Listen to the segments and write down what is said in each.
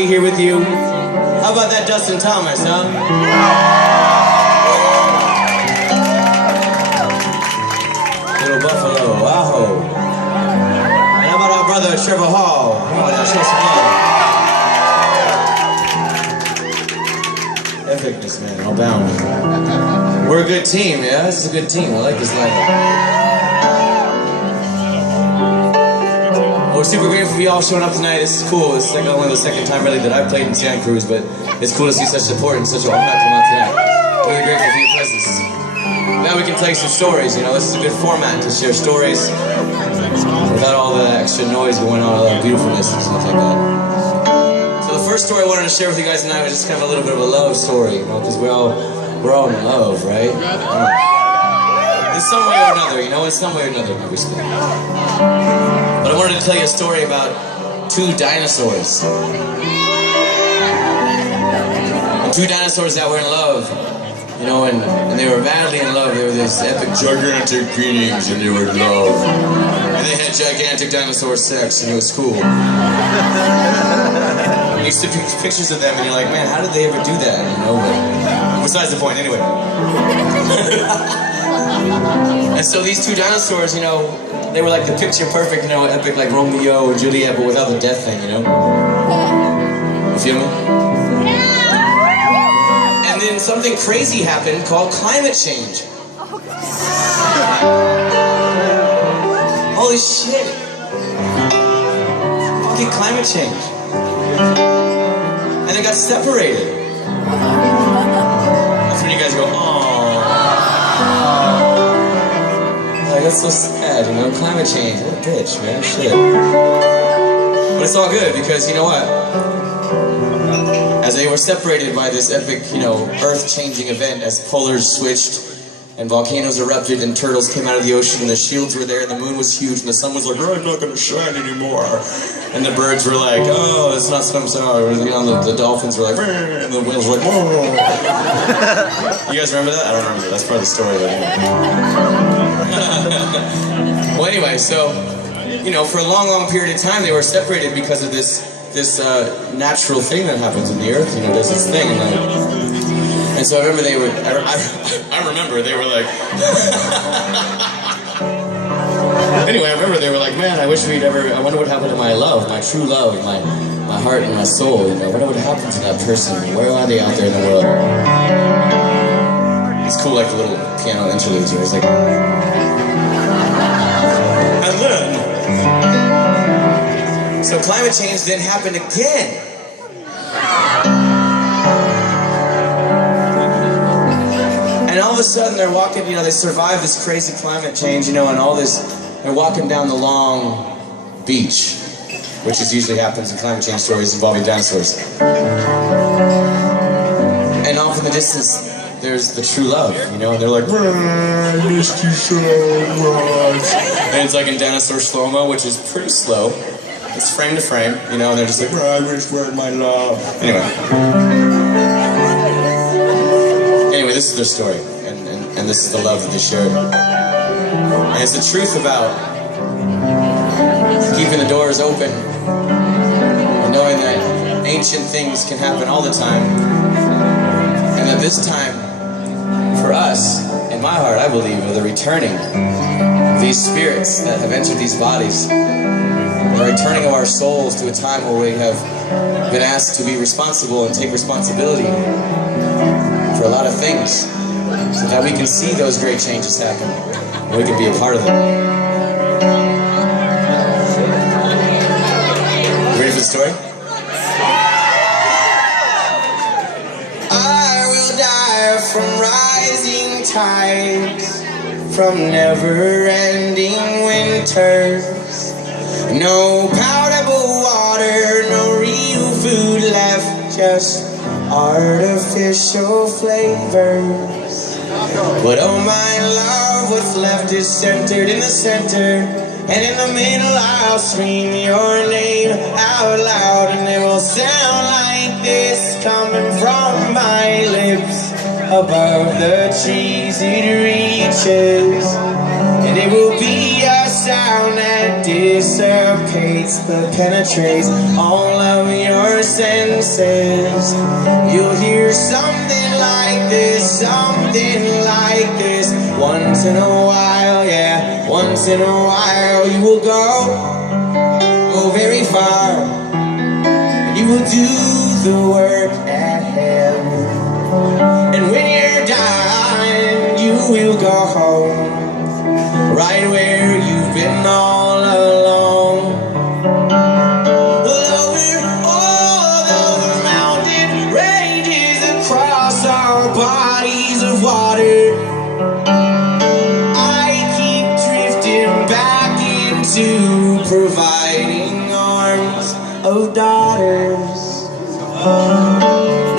be here with you. How about that Dustin Thomas, huh? Little Buffalo, Aho. And how about our brother Trevor Hall? Oh, now show some love. Epicness, man, all bound. We're a good team, yeah? This is a good team. I like this lineup. We're super grateful for y'all showing up tonight. This is cool. It's like only the second time really that I've played in Santa Cruz, but it's cool to see such support and such a all night come out tonight. Really grateful for your presence. Now we can play some stories, you know. This is a good format to share stories without all the extra noise going on, all the beautifulness and stuff like that. So the first story I wanted to share with you guys tonight was just kind of a little bit of a love story, you know, because we're all in love, right? In some way or another, you know, in some way or another, obviously. But I wanted to tell you a story about two dinosaurs. And two dinosaurs that were in love, you know, and they were madly in love. They were these epic, gigantic beings, and they were in love. And they had gigantic dinosaur sex, and it was cool. You used to see pictures of them, and you're like, man, how did they ever do that? You know, but besides the point, anyway. And so these two dinosaurs, you know, they were like the picture-perfect, you know, epic, like Romeo and Juliet, but without the death thing, you know? You feel me? And then something crazy happened called climate change. Holy shit. Fucking climate change. And they got separated. That's when you guys go, oh. That's so sad, you know, climate change, what a bitch, man, shit. But it's all good, because you know what? As they were separated by this epic, you know, earth-changing event, as polars switched, and volcanoes erupted, and turtles came out of the ocean, and the shields were there, and the moon was huge, and the sun was like, oh, I'm not gonna shine anymore. And the birds were like, oh, it's not some sour. You know, the dolphins were like, and the whales were like, whoa. You guys remember that? I don't remember. That's part of the story. Well, anyway, so, you know, for a long, long period of time, they were separated because of this natural thing that happens in the earth, you know, does its thing. And so I remember they were, I remember they were like, anyway, I remember they were like, man, I wish we'd ever, I wonder what happened to my love, my true love, my heart and my soul, you know, I wonder what happened to that person, where are they out there in the world? It's cool, like the little piano interludes where it's like, and then, so climate change then happened again. And all of a sudden they're walking, you know, they survive this crazy climate change, you know, and all this, they're walking down the long beach, which is usually happens in climate change stories involving dinosaurs. And off in the distance, there's the true love, you know, and they're like, I missed you so much. And it's like in dinosaur slow-mo, which is pretty slow. It's frame to frame, you know, and they're just like, I wish where's my love. Anyway, this is their story, and this is the love that they shared. And it's the truth about keeping the doors open and knowing that ancient things can happen all the time, and that this time, for us, in my heart, I believe, are the returning of these spirits that have entered these bodies, the returning of our souls to a time where we have been asked to be responsible and take responsibility for a lot of things, so that we can see those great changes happen, and we can be a part of them. You ready for the story? I will die from rising tides, from never-ending winters. No potable water, no real food left, just artificial flavors. But oh my love, what's left is centered in the center, and in the middle I'll scream your name out loud, and it will sound like this coming from my lips. Above the trees it reaches, and it will be a sound that dissipates but penetrates all of your senses. You'll hear something like this, once in a while, yeah. Once in a while you will go very far, and you will do the work at hand. And when you're done, you will go home, right where you've been all along. Over all those mountain ranges, across our bodies of water, I keep drifting back into providing arms of daughters.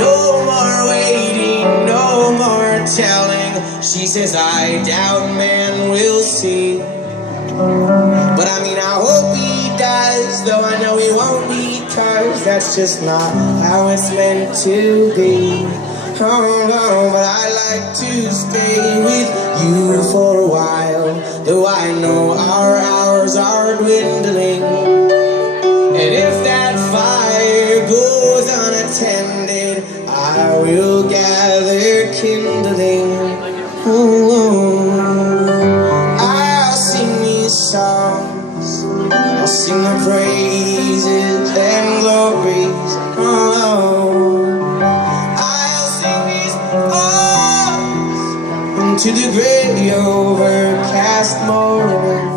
No more waiting, no more telling. She says, I doubt man will see. But I mean, I hope he does, though I know he won't, because that's just not how it's meant to be. Oh no, but I like to stay with you for a while, though I know our hours are dwindling. And if that fire goes unattended, I will gather kindling. I'll sing these songs, I'll sing the praises and glories. I'll sing these songs into the gray overcast morning.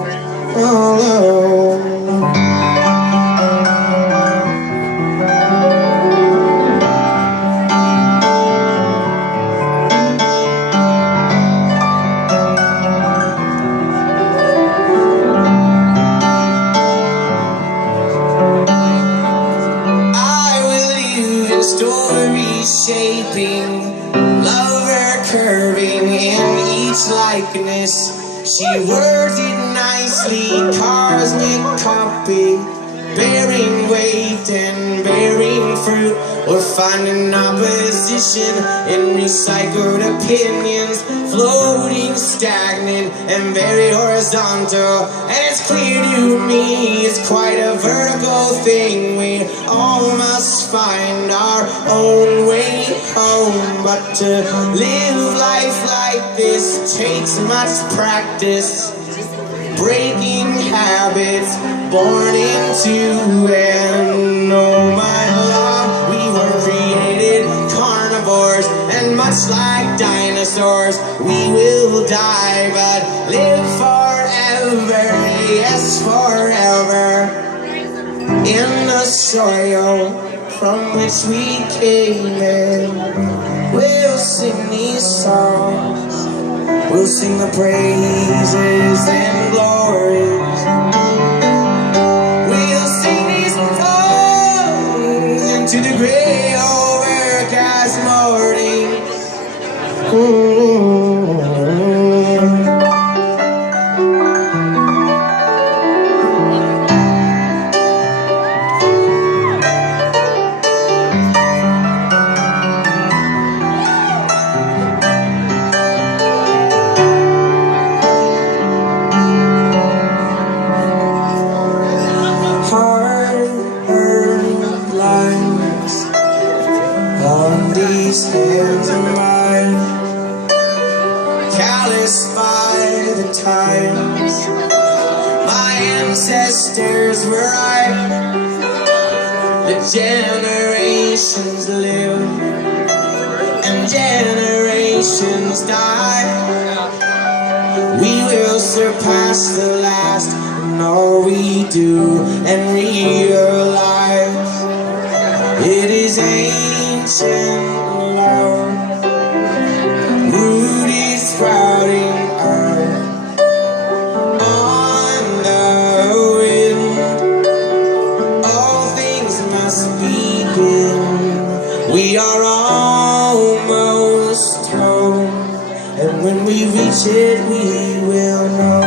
Stories shaping, lover curving in each likeness. She words it nicely, cosmic copy, bearing weight and bearing fruit, or finding opposition in recycled opinions, floating stagnant and very horizontal. And it's clear to me it's quite a vertical thing. We all must find our own way home, but to live life like this takes much practice, breaking habits born into. And oh my love, we were created carnivores, and much like dinosaurs we will die, but live forever, yes forever, in the soil from which we came in. We'll sing these songs, we'll sing the praises and glories. We'll sing these songs into the gray overcast mornings. On these hands of mine, calloused by the times my ancestors were right. The generations live and generations die. We will surpass the last in all we do and realize it is ancient love, rooted, sprouting up on the wind. All things must begin. We are almost home, and when we reach it, we will know.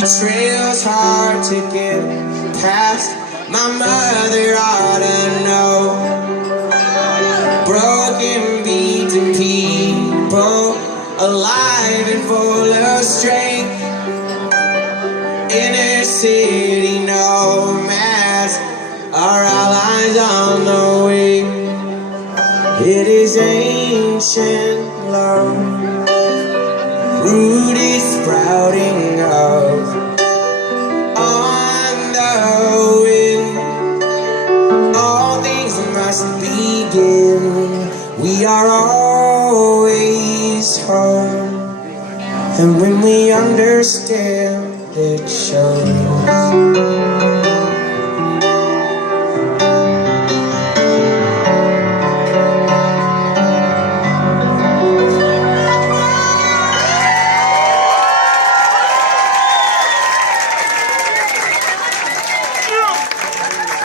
Betrayal's hard to get past. My mother ought to know. Broken, beaten people, alive and full of strength. Inner city nomads are allies on the way. It is ancient love, rooted, sprouting up on the wind. All things must begin. We are always home, and when we understand, it shows.